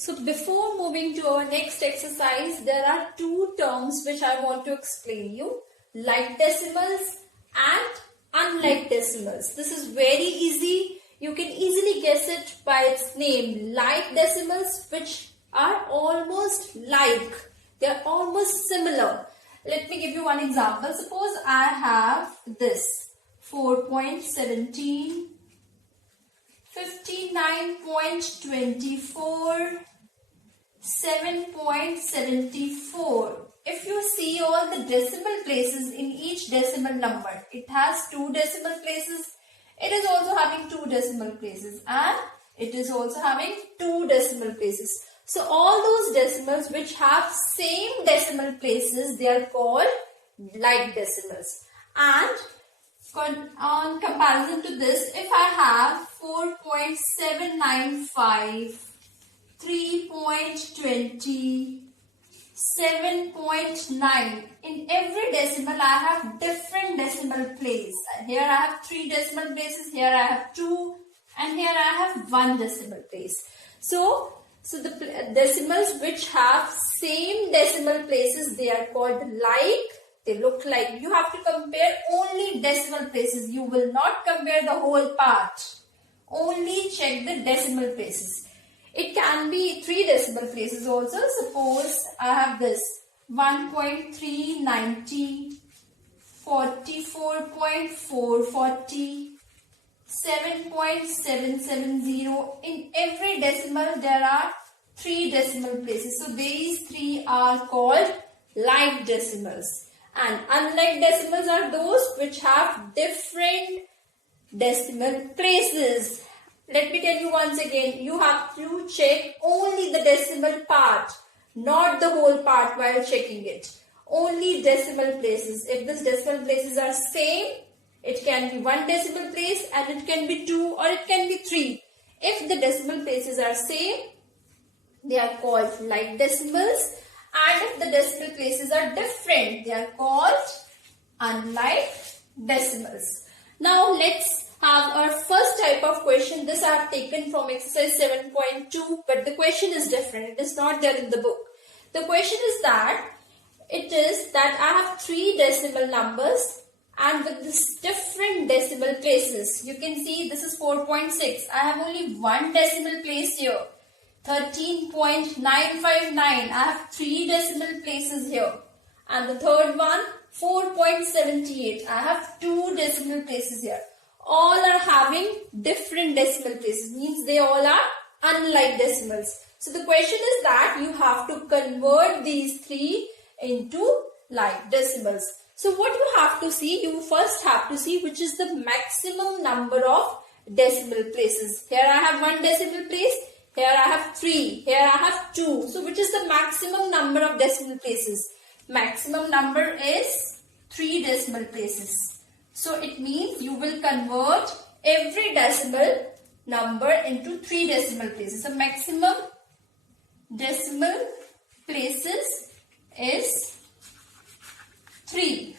So before moving to our next exercise, there are two terms which I want to explain you. Like decimals and unlike decimals. This is very easy. You can easily guess it by its name. Like decimals, which are almost like. They are almost similar. Let me give you one example. Suppose I have this 4.17, 59.24, 7.74. If you see all the decimal places in each decimal number, it has two decimal places. It is also having two decimal places, and it is also having two decimal places. So all those decimals which have same decimal places, they are called like decimals. And on comparison to this, if I have 4.795, 3.20, 7.9, in every decimal I have different decimal place. Here I have 3 decimal places, here I have 2, and here I have 1 decimal place. So the decimals which have same decimal places, they are called like. They look like. You have to compare only decimal places. You will not compare the whole part. Only check the decimal places. It can be 3 decimal places also. Suppose I have this 1.390, 44.440, 7.770. In every decimal there are 3 decimal places. So these 3 are called like decimals. And unlike decimals are those which have different decimal places. Let me tell you once again, you have to check only the decimal part, not the whole part while checking it. Only decimal places. If these decimal places are same, it can be 1 decimal place and it can be 2 or it can be 3. If the decimal places are same, they are called like decimals. And if the decimal places are different, they are called unlike decimals. Now let's have our first type of question. This I have taken from exercise 7.2, but the question is different. It is not there in the book. The question is that I have 3 decimal numbers and with this different decimal places. You can see this is 4.6. I have only 1 decimal place here. 13.959. I have 3 decimal places here. And the third one, 4.78. I have 2 decimal places here. All are having different decimal places. Means they all are unlike decimals. So the question is that you have to convert these 3 into like decimals. So what you have to see, you first have to see which is the maximum number of decimal places. Here I have 1 decimal place. Here I have 3. Here I have 2. So which is the maximum number of decimal places? Maximum number is 3 decimal places. So it means you will convert every decimal number into 3 decimal places. So maximum decimal places is 3.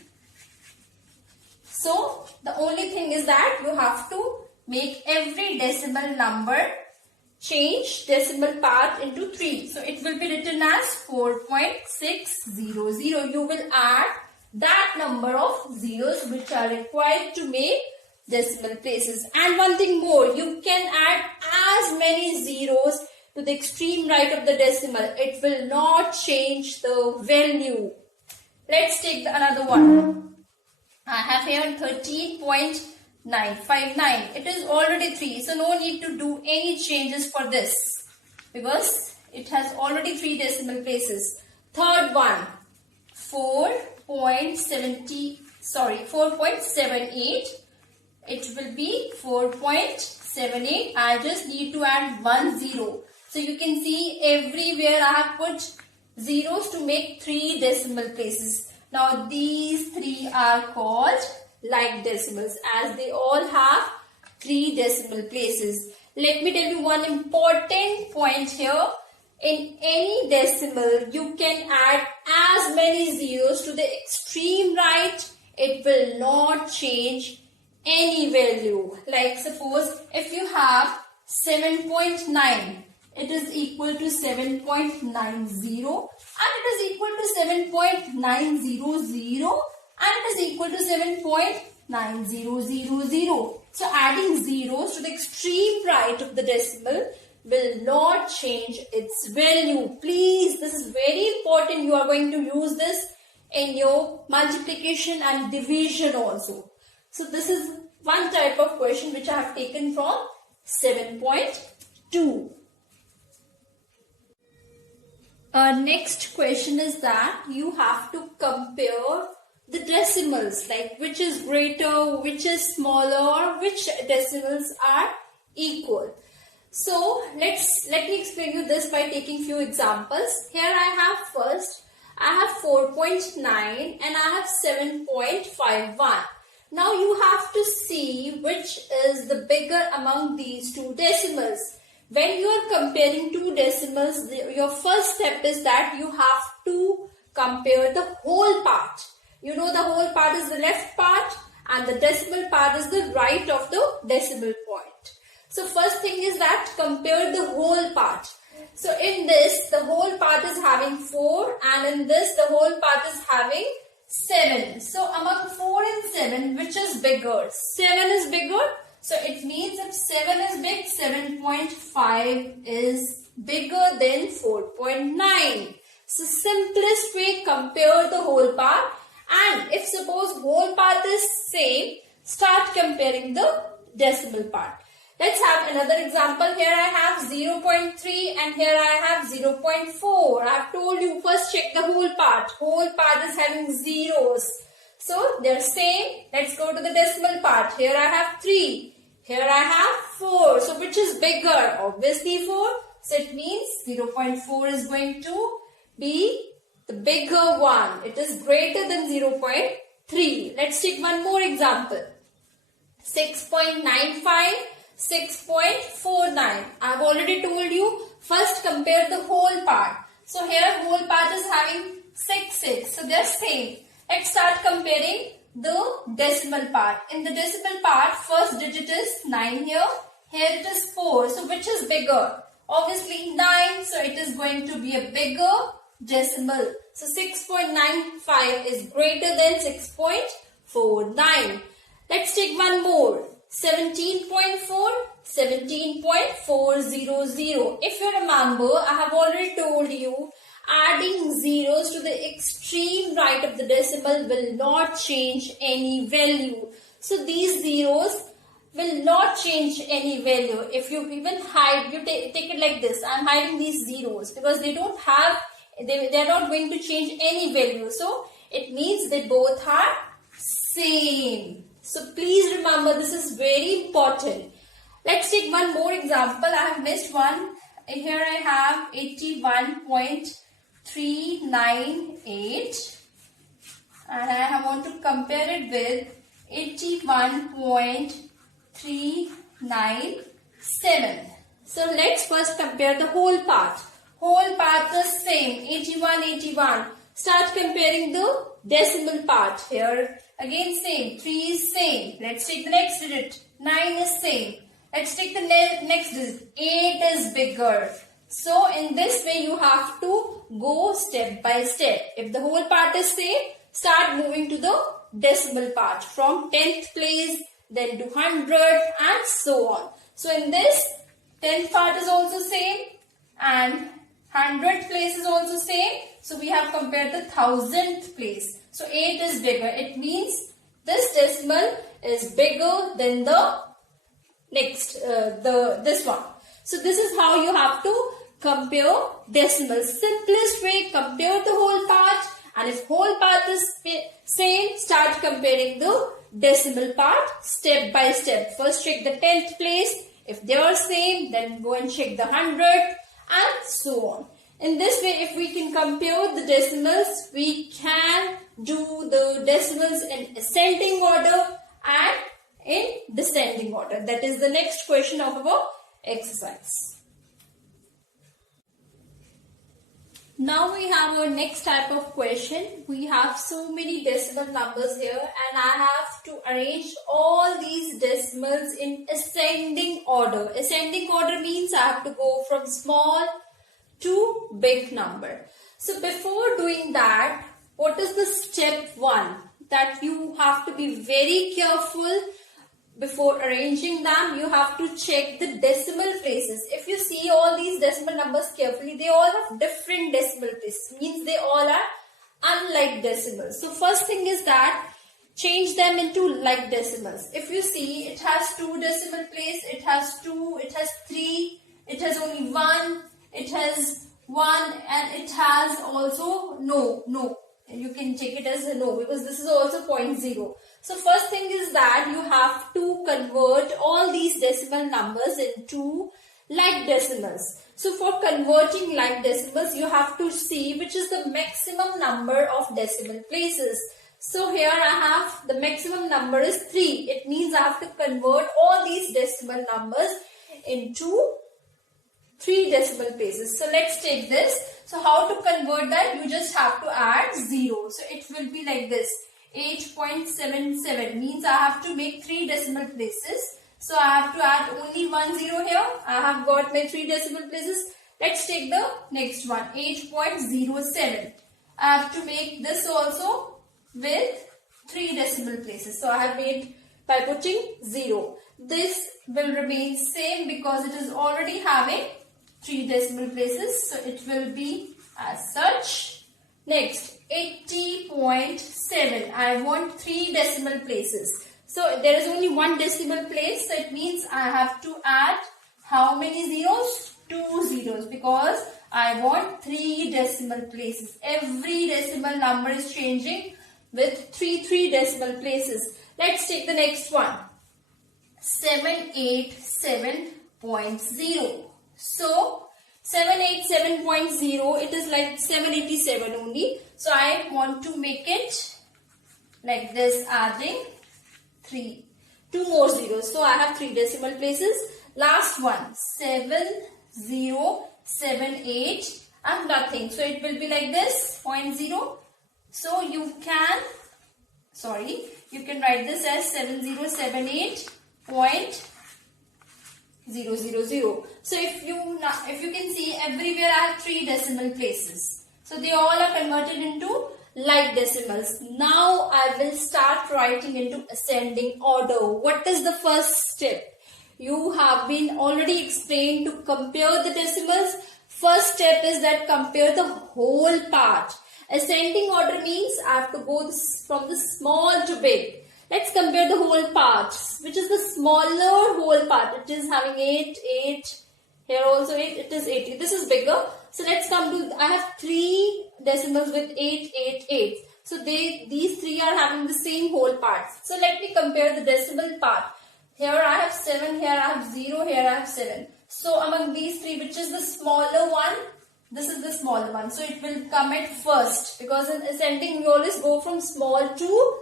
So the only thing is that you have to make every decimal number change decimal part into 3. So it will be written as 4.600. You will add that number of zeros which are required to make decimal places. And one thing more, you can add as many zeros to the extreme right of the decimal. It will not change the value. Let's take another one. I have here 13.959. It is already 3. So no need to do any changes for this because it has already 3 decimal places. Third one, 4.78. It will be 4.78. I just need to add 1 zero. So you can see everywhere I have put zeros to make 3 decimal places. Now these 3 are called like decimals as they all have 3 decimal places. Let me tell you one important point here. In any decimal, you can add as many zeros to the extreme right. It will not change any value. Like suppose if you have 7.9 it is equal to 7.90, and it is equal to 7.900, and it is equal to 7.9000. So adding zeros to the extreme right of the decimal will not change its value. Please, this is very important. You are going to use this in your multiplication and division also. So this is one type of question which I have taken from 7.2. Next question is that you have to compare the decimals, like which is greater, which is smaller, or which decimals are equal. So let me explain you this by taking few examples. Here I have first, I have 4.9 and I have 7.51. Now you have to see which is the bigger among these two decimals. When you are comparing two decimals, your first step is that you have to compare the whole part. You know, the whole part is the left part and the decimal part is the right of the decimal point. So first thing is that compare the whole part. So in this, the whole part is having 4, and in this, the whole part is having 7. So among 4 and 7, which is bigger? 7 is bigger. So it means if 7 is big, 7.5 is bigger than 4.9. So simplest way, compare the whole part. And if suppose whole part is same, start comparing the decimal part. Let's have another example. Here I have 0.3 and here I have 0.4. I have told you first check the whole part. Whole part is having zeros. So they're same. Let's go to the decimal part. Here I have 3. Here I have 4. So which is bigger? Obviously 4. So it means 0.4 is going to be the bigger one. It is greater than 0.3. Let's take one more example. 6.95. 6.49. I have already told you, first compare the whole part. So here whole part is having 6. So they are same. Let's start comparing the decimal part. In the decimal part, first digit is 9 here. Here it is 4. So which is bigger? Obviously 9. So it is going to be a bigger decimal. So 6.95 is greater than 6.49. Let's take one more. 17.4, 17.400. If you remember, I have already told you, adding zeros to the extreme right of the decimal will not change any value. So these zeros will not change any value. If you even hide, you take it like this. I am hiding these zeros because they don't have, they are not going to change any value. So it means they both are same. So please remember, this is very important. Let's take one more example. I have missed one. Here I have 81.398 and I want to compare it with 81.397. So let's first compare the whole part. Whole part is same, 81, 81. Start comparing the decimal part. Here again same, 3 is same. Let's take the next digit, 9 is same. Let's take the next digit, 8 is bigger. So in this way you have to go step by step. If the whole part is same, start moving to the decimal part from 10th place, then to 100 and so on. So in this, 10th part is also same and 100th place is also same. So we have compared the 1000th place. So 8 is bigger. It means this decimal is bigger than the next, this one. So this is how you have to compare decimals. Simplest way, compare the whole part, and if whole part is same, start comparing the decimal part step by step. First check the 10th place. If they are same, then go and check the 100th and so on. In this way, if we can compare the decimals, we can do the decimals in ascending order and in descending order. That is the next question of our exercise. Now we have our next type of question. We have so many decimal numbers here and I have to arrange all these decimals in ascending order. Ascending order means I have to go from small to big number. So before doing that, what is the step 1? That you have to be very careful. Before arranging them, you have to check the decimal places. If you see all these decimal numbers carefully, they all have different decimal places. Means they all are unlike decimals. So first thing is that change them into like decimals. If you see, it has 2 decimal place, it has 2, it has 3, it has only 1, it has 1, and it has also no. You can check it as a no because this is also 0.0. So first thing is that you have to convert all these decimal numbers into like decimals. So for converting like decimals, you have to see which is the maximum number of decimal places. So here I have the maximum number is 3. It means I have to convert all these decimal numbers into 3 decimal places. So let's take this. So how to convert that? You just have to add 0. So it will be like this. 8.77 means I have to make 3 decimal places. So I have to add only 1 0 here. I have got my 3 decimal places. Let's take the next one. 8.07. I have to make this also with 3 decimal places. So I have made by putting 0. This will remain same because it is already having 3 decimal places. So it will be as such. Next, 80.7. I want 3 decimal places. So there is only 1 decimal place. So it means I have to add how many zeros? 2 zeros because I want 3 decimal places. Every decimal number is changing with 3 decimal places. Let's take the next one. 787.0. So 787.0, it is like 787 only. So I want to make it like this, adding 2 more zeros. So I have 3 decimal places. Last one, 7078 and nothing. So it will be like this, 0.0. So you can write this as 7078.000. So if you can see, everywhere I have 3 decimal places. So they all are converted into like decimals. Now I will start writing into ascending order. What is the first step? You have been already explained to compare the decimals. First step is that compare the whole part. Ascending order means I have to go from the small to big. Let's compare the whole parts. Which is the smaller whole part? It is having 8. Here also 8. It is 80. This is bigger. So let's come to, I have 3 decimals with 8. So these 3 are having the same whole parts. So let me compare the decimal part. Here I have 7. Here I have 0. Here I have 7. So among these 3, which is the smaller one? This is the smaller one. So it will come at first. Because in ascending, we always go from small to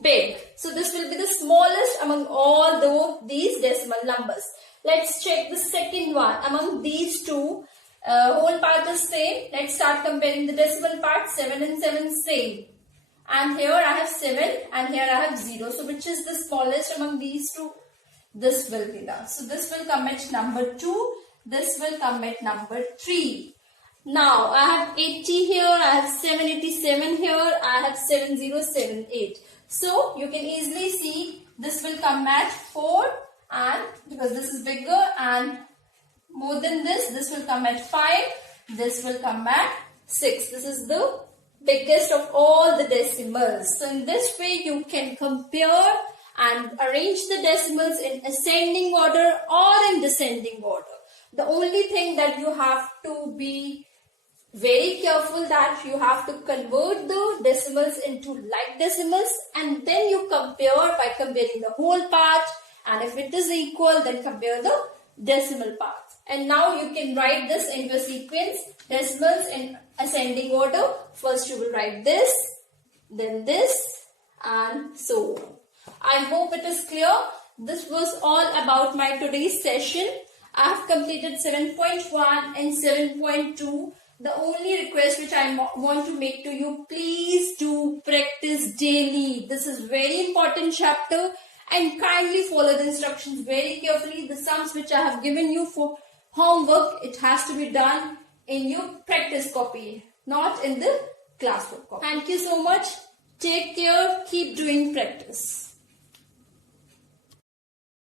big. So this will be the smallest among all these decimal numbers. Let's check the second one. Among these 2, whole part is same. Let's start comparing the decimal part. 7 and 7 same. And here I have 7 and here I have 0. So which is the smallest among these 2? This will be the. So this will come at number 2. This will come at number 3. Now I have 80 here. I have 787 here. I have 7078. So you can easily see this will come at 4, and because this is bigger, and more than this will come at 5, this will come at 6. This is the biggest of all the decimals. So in this way you can compare and arrange the decimals in ascending order or in descending order. The only thing that you have to be very careful that you have to convert the decimals into like decimals, and then you compare by comparing the whole part, and if it is equal then compare the decimal part. And now you can write this into a sequence, decimals in ascending order. First you will write this, then this, and so on. I hope it is clear. This was all about my today's session. I have completed 7.1 and 7.2. the only request which I want to make to you, please do practice daily. This is very important chapter, and kindly follow the instructions very carefully. The sums which I have given you for homework, it has to be done in your practice copy, not in the classwork copy. Thank you so much. Take care. Keep doing practice.